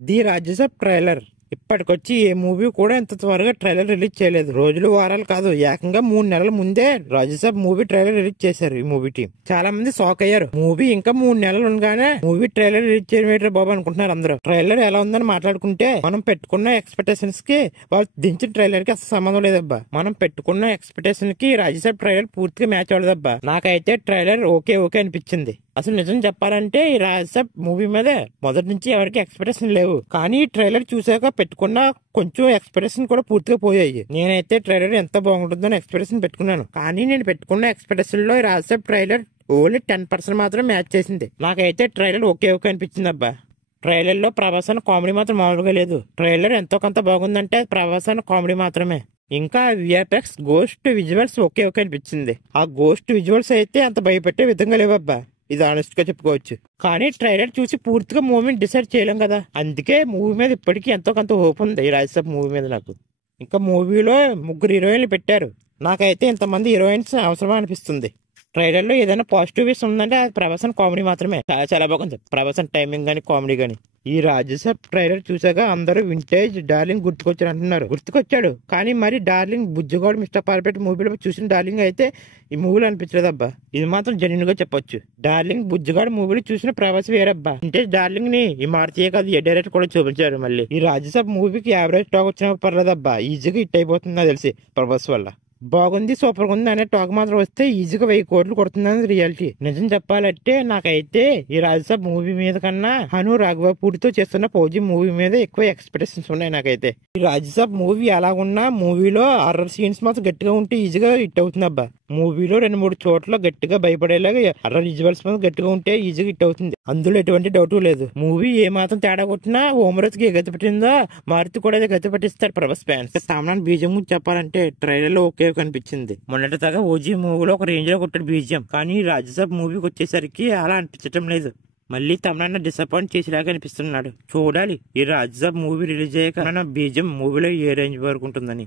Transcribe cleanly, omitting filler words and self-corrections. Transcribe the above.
The Rajya Sabha trailer ఇప్పటికొచ్చి ఏ movie కూడా ఇంత త్వరగా ట్రైలర్ రిలీజ్ చేయలేదు. రోజులు వారాలు కాదు, ఏకంగా 3 నెలల ముందే రాజ్యసభ మూవీ ట్రైలర్ రిలీజ్ చేశారు ఈ మూవీ టీం. చాలా మంది షాక్ అయ్యారు. మూవీ ఇంకా 3 నెలలు ఉండగానే మూవీ ట్రైలర్ రిలీజ్ చేయడం బాబు అనుకుంటున్నారు అందరూ. ట్రైలర్ ఎలా ఉందని మాట్లాడుకుంటే మనం పెట్టుకున్న ఎక్స్పెక్టేషన్స్ కి వాళ్ళు దించిన ట్రైలర్ కి అసలు సంబంధం లేదబ్బా. మనం పెట్టుకున్న ఎక్స్పెక్టేషన్ కి రాజ్యసభ ట్రైలర్ పూర్తిగా మ్యాచ్ అవ్వదబ్బా. నాకైతే ట్రైలర్ ఓకే అనిపించింది. అసలు నిజం చెప్పాలంటే ఈ రాజ్యసభ మూవీ మీద మొదటి నుంచి ఎవరికి ఎక్స్పెక్టేషన్ లేవు. కానీ ఈ ట్రైలర్ చూసాక పెట్టుకున్న కొంచెం ఎక్స్పెక్టేషన్ కూడా పూర్తిగా పోయాయి. నేనైతే ట్రైలర్ ఎంత బాగుంటుందని ఎక్స్పెక్టేషన్ పెట్టుకున్నాను. కానీ నేను పెట్టుకున్న ఎక్స్పెక్టేషన్ లో ఈ రాజ్యసభ ట్రైలర్ ఓన్లీ 10% మాత్రం మ్యాచ్ చేసింది. నాకైతే ట్రైలర్ ఓకే అనిపించింది అబ్బా. ట్రైలర్ లో ప్రభాస్ అన్న కామెడీ మాత్రం మామూలుగా లేదు. ట్రైలర్ ఎంతో కొంత బాగుందంటే ప్రభాస్ అన్న కామెడీ మాత్రమే. ఇంకా విఎఫ్ఎక్స్ గోస్ట్ విజువల్స్ ఓకే అనిపించింది. ఆ గోస్ట్ విజువల్స్ అయితే అంత భయపెట్టే విధంగా లేవబ్బా. ఇది ఆనెస్ట్ గా చెప్పుకోవచ్చు. కానీ ట్రైలర్ చూసి పూర్తిగా మూవీని డిసైడ్ చేయలేం కదా. అందుకే మూవీ మీద ఇప్పటికీ ఎంతో కొంత హోప్ ఉంది ఈ రాజ్యసభ మూవీ మీద నాకు. ఇంకా మూవీలో 3 హీరోయిన్లు పెట్టారు. నాకైతే ఇంతమంది హీరోయిన్స్ అవసరమా అనిపిస్తుంది. ట్రైలర్ లో ఏదైనా పాజిటివ్ విషయం ఉందంటే అది ప్రభాస్ కామెడీ మాత్రమే. చాలా బాగుంది ప్రభాస్ టైమింగ్ గానీ కామెడీ గానీ. ఈ రాజ్యసభ ట్రైలర్ చూసాక అందరూ వింటేజ్ డార్లింగ్ గుర్తుకొచ్చారు అంటున్నారు. గుర్తుకొచ్చాడు కానీ మరి డార్లింగ్ బుజ్జిగోడు మిస్టర్ పర్ఫెక్ట్ మూవీలో చూసిన డార్లింగ్ అయితే ఈ మూవీలో అనిపించలేదు అబ్బా. ఇది మాత్రం జెన్యూన్ గా చెప్పొచ్చు. డార్లింగ్ బుజ్జిగాడు మూవీలో చూసిన ప్రభాస్ వేరబ్బా. వింటేజ్ డార్లింగ్ ని ఈ మారుతీయే కాదు ఏ డైరెక్టర్ కూడా చూపించారు. మళ్ళీ ఈ రాజ్యసభ మూవీకి యావరేజ్ టాక్ వచ్చినా పర్లేదబ్బా. ఈజీగా హిట్ అయిపోతుందా తెలిసి ప్రభాస్ వల్ల. బాగుంది సూపర్ గా ఉంది అనే టాక్ మాత్రం వస్తే ఈజీగా 1000 కోట్లు కొడుతుందని రియాలిటీ. నిజం చెప్పాలంటే నాకైతే ఈ రాజ్యసభ మూవీ మీద కన్నా హను రాఘవపూడితో చేస్తున్న ఫౌజీ మూవీ మీద ఎక్కువ ఎక్స్పెక్టేషన్స్ ఉన్నాయి నాకైతే. ఈ రాజ్యసభ మూవీ ఎలాగున్నా మూవీలో హారర్ సీన్స్ మాత్రం గట్టిగా ఉంటే ఈజీగా హిట్ అవుతుంది అబ్బా. మూవీలో 2-3 చోట్ల గట్టిగా భయపడేలాగా హారర్ విజువల్స్ మీద గట్టిగా ఉంటే ఈజీగా హిట్ అవుతుంది. అందులో ఎటువంటి డౌట్ లేదు. మూవీ ఏ మాత్రం తేడా కొట్టినా ఓమరస్ కి గతి పట్టిందో మారుతి కూడా గతి పట్టిస్తారు ప్రభాస్ ఫ్యాన్స్. తమిళనాడు బీజం గురించి చెప్పాలంటే ట్రైలర్ లో ఓకే కనిపించింది. మొన్నటి దాకా ఓజీ మూవీలో ఒక రేంజ్ లో కొట్టాడు బీజియం. కానీ రాజ్యసభ మూవీకి వచ్చేసరికి అలా అనిపించడం లేదు. మళ్ళీ తమిళనాడు డిసప్పాయింట్ చేసేలాగా అనిపిస్తున్నాడు. చూడాలి ఈ రాజ్యసభ మూవీ రిలీజ్ అయ్యాక మన బీజం మూవీలో ఏ రేంజ్ వరకు ఉంటుందని.